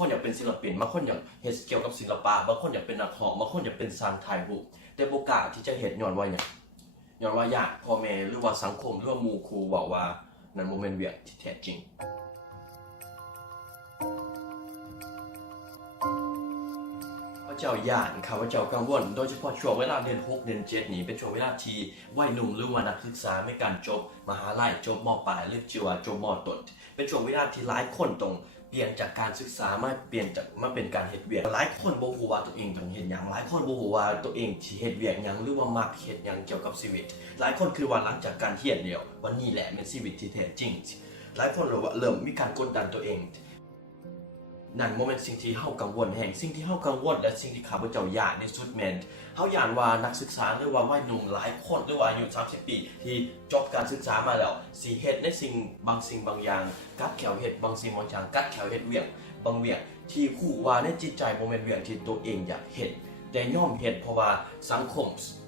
คนอยากเป็นศิลปินบางคนอยากเฮ็ดเกี่ยวกับศิลปะบางคนอยากเป็นนักร้องบางคนอยากเป็นสร้างถ่ายรูปแต่บ่กล้าที่จะเฮ็ดย้อนว่าหยังย้อนว่าญาติพ่อแม่หรือว่าสังคมหรือว่าหมู่ครูบอกว่านั่นบ่แม่นเวียกที่แท้จริงพระเจ้าย่านข้าพเจ้ากังวลโดยเฉพาะช่วงเวลาเดือน6เดือน7นี้เป็นช่วงเวลาที่วัยหนุ่มหรือว่านักศึกษาในการจบมหาลัยจบม.ปลายหรือจบม.ต้นเป็นช่วงเวลาที่หลายคนต้องเปลี่ยนจากการศึกษามาเปลี่ยนจากมาเป็นการเฮ็ดเวียกหลายคนบ่ฮู้ว่าตัวเองต้องเฮ็ดหยังหลายคนบ่ฮู้ว่าตัวเองสิเฮ็ดเวียกหยังหรือว่ามักเฮ็ดหยังเกี่ยวกับชีวิตหลายคนคือว่าหลังจากการเรียนแล้ววันนี้แหละเป็นชีวิตที่แท้จริงหลายคนเริ่มมีการกดดันตัวเองนั่นบ่แม่นสิ่งที่เฮากังวลแฮงสิ่งที่เฮากังวลและสิ่งที่ข้าพเจ้าย้านที่สุดแม่นเฮาย้านว่านักศึกษาหรือว่าวัยหนุ่มหลายคนหรือว่าอายุ30ปีที่จบการศึกษามาแล้วสิเฮ็ดในสิ่งบางอย่างกัดแขวเฮ็ดบางสิ่งบางอย่างกัดแขวเฮ็ดเวียกบางเวียกที่ฮู้ว่าในจิตใจบ่แม่นเวียกที่ตัวเองอยากเฮ็ดแต่ยอมเฮ็ดเพราะว่าสังคม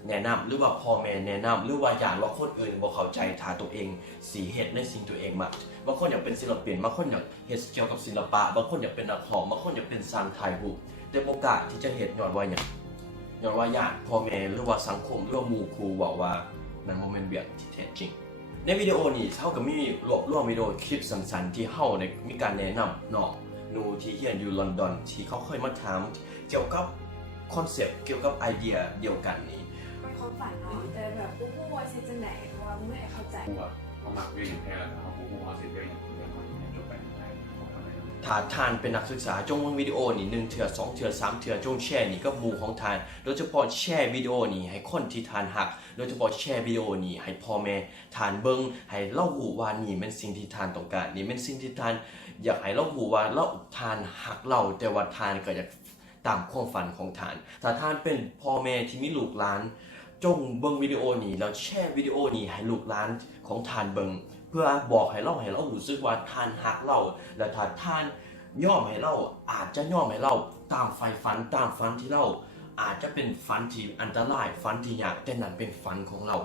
แนะนำหรือว่าพ่อแม่แนะนำหรือว่าย้านว่าคนอื่นบ่เข้าใจถ้าตัวเองสิเฮ็ดในสิ่งตัวเองมักบางคนอยากเป็นศิลปินบางคนอยากเฮ็ดเกี่ยวกับศิลปะบางคนอยากเป็นนักร้องบางคนอยากเป็นสร้างถ่ายรูปแต่บ่กล้าที่จะเฮ็ดย้อนว่าหยังย้อนว่าญาติพ่อแม่หรือว่าสังคมหรือว่าหมู่ครูบอกว่านั่นบ่แม่นเวียกที่แท้จริงในวิดีโอนี้เฮาก็มีรวบรวมวิดีโอคลิปสั้นๆที่เฮาได้มีการแนะนำน้องหนูที่เรียนอยู่ลอนดอนที่เขาเคยมาถามเกี่ยวกับคอนเซปต์เกี่ยวกับไอเดียเดียวกันนี้เป็นความฝันเนาะแต่แบบกูพูดว่าเซนจังไหนเพราะว่าไม่ให้เข้าใจเขามักเรียนแค่แล้วเขาพูดว่าสิเรียนคนจบไปไหนถ้าทานเป็นนักศึกษาจงเบิ่งวิดีโอนี่1เทื่อ2เทื่อ3เทื่อจงแชร์นี่กับหมู่ของทานโดยเฉพาะแชร์วิดีโอนี่ให้คนที่ทานฮักโดยเฉพาะแชร์วิดีโอนี่ให้พ่อแม่ทานเบิ่งให้เล่าฮู้ว่านี่เป็นสิ่งที่ทานต้องการนี่เป็นสิ่งที่ทานอยากให้เราฮู้ว่าเราทานฮักเราแต่ว่าทานก็อยากตามความฝันของทานถ้าทานเป็นพ่อแม่ที่มีลูกหลานจงเบิ่งวิดีโอนี้แล้วแชร์วิดีโอนี้ให้ลูกหลานของทานเบิ่งเพื่อบอกให้เรารู้สึกว่าทานฮักเราและถ้าทานย่อมให้เราอาจจะย่อมให้เราตามไฟฝันตามฝันที่เราอาจจะเป็นฝันที่อันตรายฝันที่ยากแต่นั่นเป็นฝันของเรา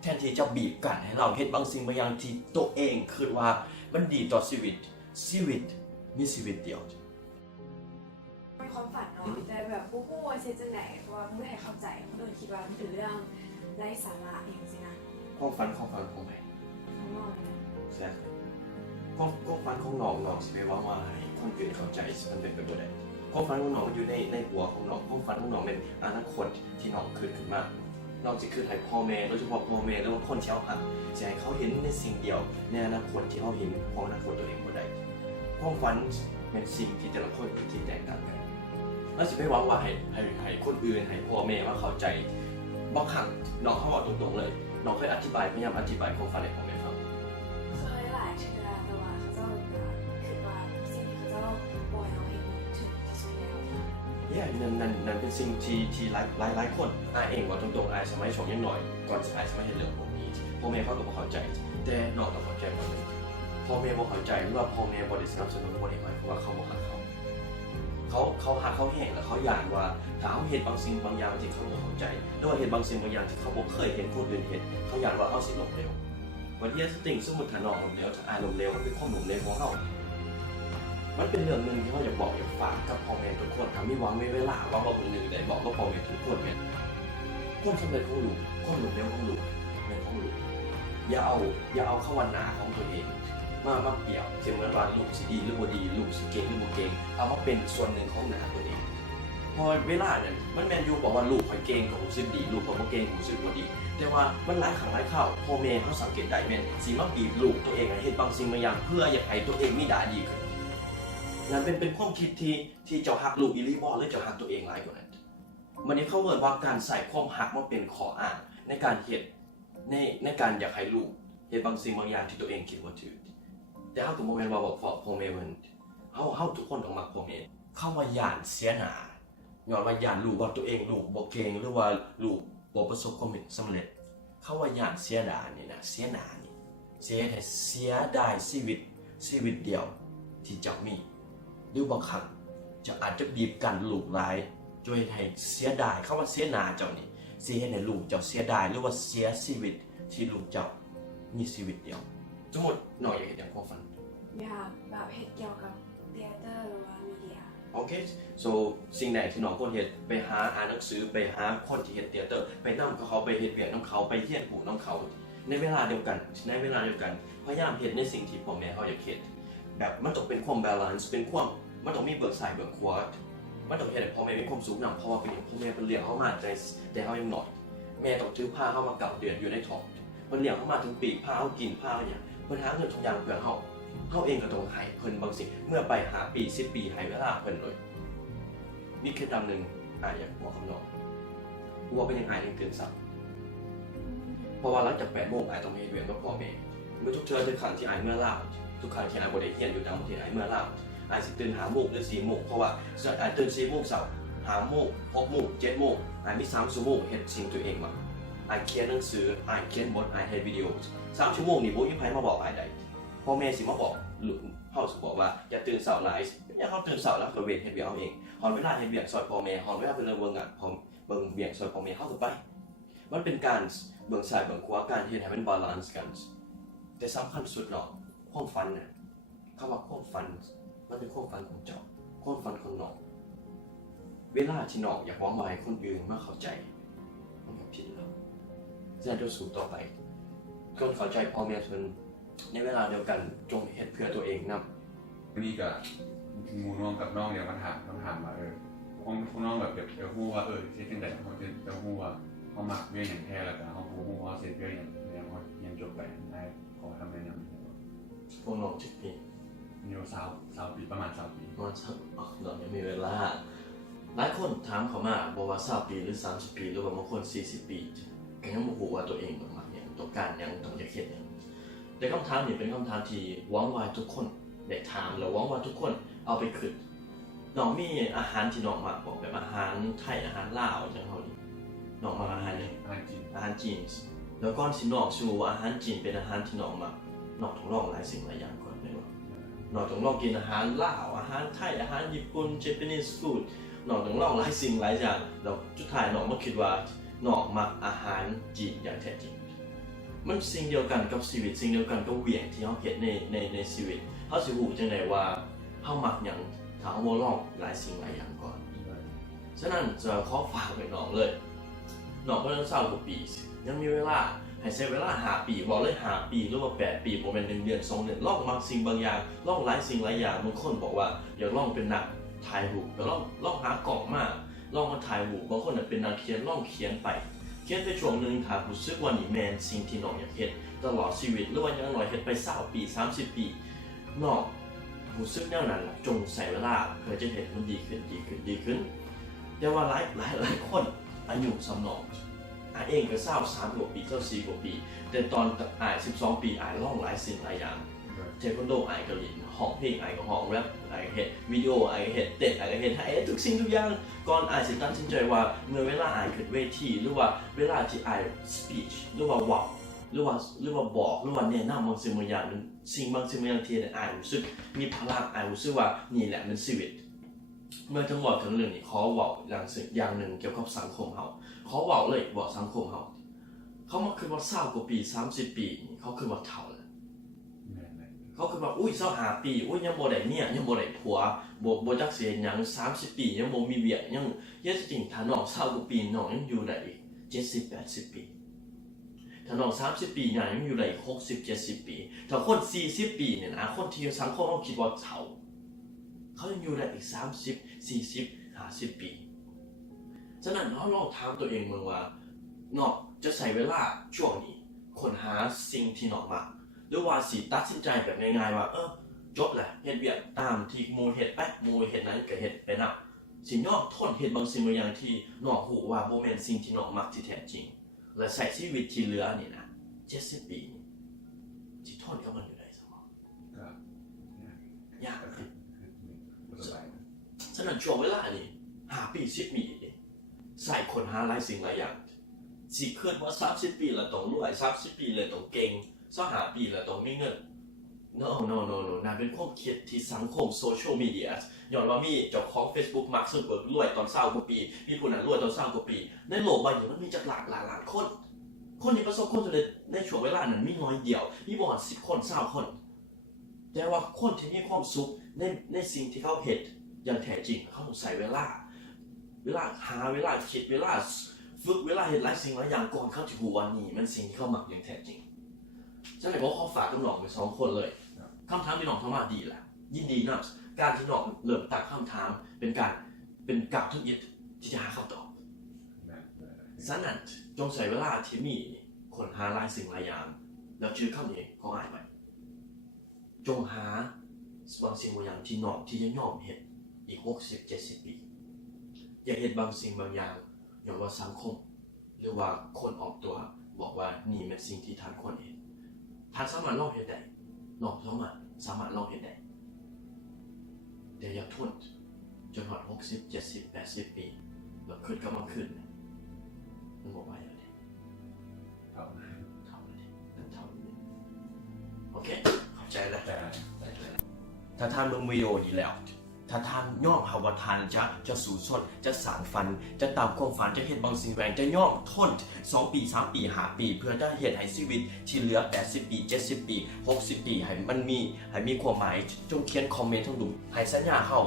แทนที่จะบีบกันให้เราเฮ็ดบางสิ่งบางอย่างที่ตัวเองคิดว่ามันดีต่อชีวิตมีชีวิตเดียวเป็นความฝันเนาะแต่แบบกูพูดว่าเซนจังไหนเพราะว่าไม่ให้เข้าใจคนอื่นคิดว่ามันเป็นเรื่องไร้สาระอย่างสินะความฝันของใครของน้องแซ่บความฝันของน้องสิไปว่าให้คนอื่นเข้าใจมันเป็นไปบ่ได้ความฝันของน้องอยู่ในหัวของน้องความฝันของน้องเป็นอนาคตที่น้องคิดขึ้นมาน้องจะคือให้พ่อแม่โดยเฉพาะพ่อแม่หรือว่าคนที่เขาหักจะให้เขาเห็นในสิ่งเดียวในอนาคตที่เขาเห็นของอนาคตตัวเองบ่ได้ความฝันเป็นสิ่งที่แต่ละคนที่แตกต่างกันเราจะไม่หวังว่าให้คนอื่นให้พ่อแม่ว่าเข้าใจบางครั้งน้องเขาบอกตรงๆเลยน้องเคยพยายามอธิบายความฝันให้พ่อแม่ฟังเคยหลายเชื่อแต่ว่าเขาเจ้าคือว่าสิ่งที่เขาเจ้าปล่อยเราเองถึงที่สุดแล้วนั่นเป็นสิ่งที่หลายคนเองว่าตรงๆสมัยชงยังหน่อยก่อนสมัยเห็นเรื่องพวกนี้พ่อแม่เขาก็บ่เข้าใจแต่น้องต้องเข้าใจก่อนเลยพ่อแม่บ่เข้าใจหรือว่าพ่อแม่บ่ได้สนับสนุนบ่ได้หมายความว่าเขาบ่ฮักเขาหักเขาแห้งแล้วเขาอยากว่าถ้าเขาเห็นบางสิ่งบางอย่างที่เขาบ่เข้าใจหรือว่าเห็นบางสิ่งบางอย่างที่เขาบ่เคยเห็นคนอื่นเห็นเขาอยากว่าเขาสิล้มเหลววันที่สติงสมมุติถ้าน้องล้มเหลวถ้าล้มเหลวมันเป็นความล้มเหลวของเรามันเป็นเรื่องนึงที่เขาอยากบอกอยากฝากกับพ่อแม่ทุกคนถ้ามีหวังมีเวลาว่าบ่คนนึงได้บอกกับพ่อแม่ทุกคนแม่ความสำเร็จของลูกความล้มเหลวของลูกแม่ของลูกอย่าเอาคำว่าหน้าของตัวเองมาเปรียบเสมือนว่าลูกสิดีหรือบ่ดีลูกสิเก่งหรือบ่เก่งเอามาเป็นส่วนหนึ่งของหน้าตัวเองพอเวลาเนี่ยมันแม่นอยู่บอกว่าลูกข่อยเก่งก็รู้สึกดีลูกข่อยบ่เก่งรู้สึกบ่ดีแต่ว่ามันหลายครั้งหลายคราวพ่อแม่เขาสังเกตได้แม่นสิมาบีบลูกตัวเองให้เฮ็ดบางสิ่งบางอย่างเพื่ออยากให้ตัวเองมีดาดีขึ้นนั่นเป็นความคิดที่เจ้าฮักลูกอีหลีบ่หรือเจ้าฮักตัวเองหลายกว่านั้นมันนี้เขาเรียกว่าการใส่ความฮักมาเป็นข้ออ้างในการเฮ็ดในการอยากให้ลูกเฮ็ดบางสิ่งบางอย่างที่ตัวเองคิดว่าถูกแต่เฮาก็บ่แม่นว่าบอกพ่อแม่เพิ่นเฮาทุกคนต้องมักพ่อแม่เข้าว่าย่านเสียหน้าย้อนว่าย่านลูกว่าตัวเองลูกบ่เก่งหรือว่าลูกบ่ประสบความสำเร็จเข้าว่าย่านเสียหน้านี่นะเสียหน้านี่เสียให้เสียดายชีวิตเดียวที่เจ้ามีหรือบางครั้งจะอาจจะบีบกันลูกหลายจนให้เสียดายเข้าว่าเสียหน้าเจ้านี่สิเฮ็ดให้ลูกเจ้าเสียดายหรือว่าเสียชีวิตที่ลูกเจ้ามีชีวิตเดียวสมมุติหน่อยอยากเห็นอย่างความฝันอยากแบบเฮ็ดเกี่ยวกับเทเตอร์หรือว่ามีเดีย โอเค so สิ่งไหนที่น้องควรเฮ็ดไปหาอ่านหนังสือไปหาคนที่เฮ็ดเตียเตอร์ไปนำกับเขาไปเฮ็ดเวียกนำเขาไปเรียนรู้นำเขาในเวลาเดียวกันพยายามเฮ็ดในสิ่งที่พ่อแม่เขาอยากเฮ็ดแบบมันต้องเป็นความบาลานซ์เป็นความมันต้องมีเบิกซ้ายเบิกขวามันต้องเฮ็ดให้พ่อแม่มีความสุขนำเพราะว่าเป็นอย่างพ่อแม่เป็นเลี้ยงเขามาแต่เขายังน้อยแม่ต้องถือผ้าเขามา9 เดือนอยู่ในท้องเพิ่นเลี้ยงเขามาถึงปีผ้าเขากินผ้าเขาอย่างเพิ่นหาเงินทุกอย่างเพื่อเขาเองก็ต้องให้เพิ่นบางสิ่งเมื่อไปหาปี10 ปีให้เวลาเพิ่นเลยมีเคล็ดลับหนึ่งอยากบอกคำนองว่าเป็นยังไงถึงตื่นสายเพราะว่าหลังจาก8 โมงต้องมีเรียนกับพ่อแม่เมื่อทุกเช้าทุกครั้งที่เมื่อลาทุกครั้งที่บ่ได้เรียนอยู่ต่างประเทศเมื่อลาสิตื่น5 โมงหรือ4 โมงเพราะว่าตื่น4 โมงเช้า5 โมง6 โมง7 โมงมี3 ชั่วโมงเฮ็ดสิ่งตัวเองมาเขียนหนังสือเขียนบทเฮ็ดวิดีโอ3 ชั่วโมงนี่บ่มีใครมาบอกได้พ่อแม่สิมาบอกหรือเฮาสิบอกว่าอย่าตื่นเช้าหลายอย่าเฮาตื่นเช้าแล้วก็เวทเฮ็ดเวียกเอาเองฮอนเวลาเฮ็ดเวียกซอยพ่อแม่ฮอนเวลาเป็นเบิ่งงานพร้อมเบิ่งเวียกซอยพ่อแม่เฮาก็ไปมันเป็นการเบิ่งซ้ายเบิ่งขวาการเฮ็ดให้มันบาลานซ์กันแต่สำคัญสุดเนาะความฝันน่ะคำว่าความฝันมันเป็นความฝันของเจ้าความฝันของน้องเวลาที่น้องอยากว่าให้คนอื่นมาเข้าใจมันก็ผิดแล้วจะต้องสู้ต่อไปคนเข้าใจพ่อแม่เพิ่นในเวลาเดียวกันจงเฮ็ดเพื่อตัวเองนำนี่ก็งูน้องกับน้องเนี่ยมาถามว่าของน้องแบบเดี๋ยวฮู้ว่าเฮ็ดจังได๋เขาจะฮู้ว่าเขามักเวียนอย่างแท้แล้วก็เขาฮู้ว่าเฮ็ดเวียนอย่างว่ายังจบไปได้ขอทำได้ยังพวกน้อง10 ปีอยู่20 ปีประมาณ20 ปีมันเรายังมีเวลาหลายคนถามเขามาบอกว่า20 ปีหรือ30 ปีหรือว่าบางคน40 ปีก็ยังบ่ฮู้ว่าตัวเองมักหยังต้องการหยังต้องอยากเฮ็ดหยังแต่คำถามนี้เป็นคำถามที่หวังว่าทุกคนได้ถามแล้วหวังว่าทุกคนเอาไปคิดน้องมีอาหารที่น้องมักบอกแบบอาหารไทยอาหารลาวจังเฮานี่น้องมักอาหารหยังอาหารจีนแล้วก่อนสิน้องสิว่าอาหารจีนเป็นอาหารที่น้องมักน้องต้องลองหลายสิ่งหลายอย่างก่อนแม่นบ่น้องต้องลองกินอาหารลาวอาหารไทยอาหารญี่ปุ่น Japanese food น้องต้องลองหลายสิ่งหลายอย่างแล้วสุดท้ายน้องมาคิดว่าน้องมักอาหารจีนอย่างแท้จริงมันสิ่งเดียวกันกับชีวิตสิ่งเดียวกันกับเวียงที่เฮาเฮ็ดในชีวิตเฮาสิฮู้จังได๋ว่าเฮามักหยังถ้าเฮาบ่ลองหลายสิ่งหลายอย่างก่อนฉะนั้นจะขอฝากไว้น้องเลยน้องก็ต้อง20 กว่าปียังมีเวลาให้ใช้เวลา5 ปีบอกเลย5 ปีหรือว่า8 ปีบ่แม่น1 เดือน2 เดือนลองมักสิ่งบางอย่างลองหลายสิ่งหลายอย่างบางคนบอกว่าอยากลองเป็นนักถ่ายรูปก็ลองหากล้องมาลองมาถ่ายรูปบางคนน่ะเป็นนักเขียนลองเขียนไปช่วงหนึ่งถ้ารู้สึกว่านี่แม่นสิ่งที่น้องอยากเฮ็ดตลอดชีวิตหรือว่าอย่างน้อยเฮ็ดไป20 ปี30 ปีน้องรู้สึกแนวนั้นจงใส่เวลาเพื่อจะเฮ็ดมันดีขึ้นแต่ว่าหลายคนอายุสำนองเองก็23 กว่าปี24 กว่าปีแต่ตอน12 ปีลองหลายสิ่งหลายอย่างเทควันโดก็เล่นห้องเพลงก็ห้องแรปก็เฮ็ดวิดีโอก็เฮ็ดเต้นก็เฮ็ดทุกสิ่งทุกอย่างก่อนสิตัดสินใจว่าเมื่อเวลาขึ้นเวทีหรือว่าเวลาที่speech หรือว่าบอกหรือว่าหรือว่าแนะนำบางสิ่งบางอย่างมันสิ่งบางสิ่งบางอย่างที่รู้สึกมีพลังรู้สึกว่านี่แหละมันชีวิตเมื่อทั้งหมดทั้งเรื่องนี้ขอเว้าอย่างหนึ่งเกี่ยวกับสังคมเฮาขอเว้าเลยบอกสังคมเฮาเขามาคือว่า20 กว่าปี30 ปีเขาคือว่าเฒ่าเขาคือว่าอุ้ย25 ปีอุ้ยยังบ่ได้เมียยังบ่ได้ผัวบ่จักสิเฮ็ดหยัง30 ปียังบ่มีเวียกยังจริงถ้าน้อง20 กว่าปีน้องยังอยู่ได้อีก70 80 ปีถ้าน้อง30 ปียังอยู่ได้อีก60 70 ปีถ้าคน40 ปีเนี่ยนะคนที่สังคมเขาคิดว่าเฒ่าเขายังอยู่ได้อีก30 40 50 ปีฉะนั้นเราลองถามตัวเองมึงว่าน้องจะใช้เวลาช่วงนี้ค้นหาสิ่งที่น้องมักหรือว่าสิตัดสินใจแบบง่ายๆว่าจบแหละเฮ็ดเวียกตามที่หมู่เฮ็ดไปหมู่เฮ็ดนั้นก็เฮ็ดไปนำสิยอมทนเฮ็ดบางสิ่งบางอย่างที่น้องฮู้ว่าบ่แม่นสิ่งที่น้องมักที่แท้จริงและใช้ชีวิตที่เหลือนี่นะ70 ปีสิทนกับมันอยู่ได้ซะบ่ยากฉะนั้นช่วงเวลานี้5 ปี10 ปีนี่ใส่คนหาหลายสิ่งหลายอย่างสิคิดว่า30 ปีแล้วต้องรวย30 ปีแล้วต้องเก่ง25 ปีแล้วต้องมีเงิน no นั่นเป็นความคิดที่สังคมโซเชียลมีเดียย้อนว่ามีเจ้าของ Facebook มาร์คซักเบิร์กรวยตอน20 กว่าปีมีผู้นั้นรวยตอน20 กว่าปีในโลกใบนี้มันมีจักหลากหลายล้านคนที่ประสบความสำเร็จในช่วงเวลานั้นมีน้อยเดียวมีบ่10 คน20 คนแต่ว่าคนที่มีความสุขในสิ่งที่เขาเฮ็ด อย่างแท้จริงเขาต้องใส่เวลาหาเวลาคิดเวลาฝึกเวลาเห็นหลายสิ่งหลายอย่างก่อนเขาจะรู้ว่านี่มันสิ่งที่เขาหมักอย่างแท้จริงฉะนั้นผมขอฝากกับน้องไป2 คนเลยคำถามที่น้องทำมาดีแหละยินดีนะการที่น้องเริ่มตั้งคำถามเป็นก้าวทุกยิดที่จะหาคำตอบฉะนั้นจงใช้เวลาที่มีคนหาหลายสิ่งหลายอย่างแล้วชื่อคำนี้ของอายไหมจงหาบางสิ่งบางอย่างที่น้องที่จะยอมเห็นอีก60-70 ปีอย่าเห็นบางสิ่งบางอย่างอย่างว่าสังคมหรือว่าคนออกตัวบอกว่านี่เป็นสิ่งที่ท่านควรเห็นท่านสามารถลองเห็นได้น้องสามารถลองเห็นได้แต่อย่าทนจนถึง60-70-80 ปีแล้วขึ้นก็มาขึ้นมันบอกว่าอย่างไรเท่านี้โอเคเข้าใจแล้วถ้าท่านลงวิดีโอนี้แล้วถ้าท่านย่อมหาว่าท่านจะสู่ชนจะสานฝันจะตามความฝันจะเห็นบางสิ่งแหวงจะย่อมทน2 ปี3 ปี5 ปีเพื่อจะเห็นให้ชีวิตที่เหลือ80 ปี70 ปี60 ปีให้มันมีความหมายจงเขียนคอมเมนต์ทั้งดุให้สัญญาเฮา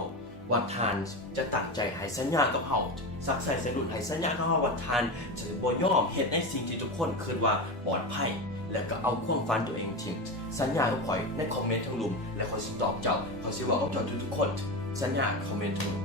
ว่าท่านจะตั้งใจให้สัญญากับเฮาสักใส่สะดุดให้สัญญากับเฮาว่าท่านจะบ่ยอมเฮ็ดในสิ่งที่ทุกคนคิดว่าปลอดภัยแล้วก็เอาความฝันตัวเองทิ้งสัญญากับข่อยในคอมเมนต์ทั้งลุมและข่อยสิตอบเจ้าข่อยสิว่ากับเจ้าทุกๆคนสัญญาคอมเมนต์ทั้งลุม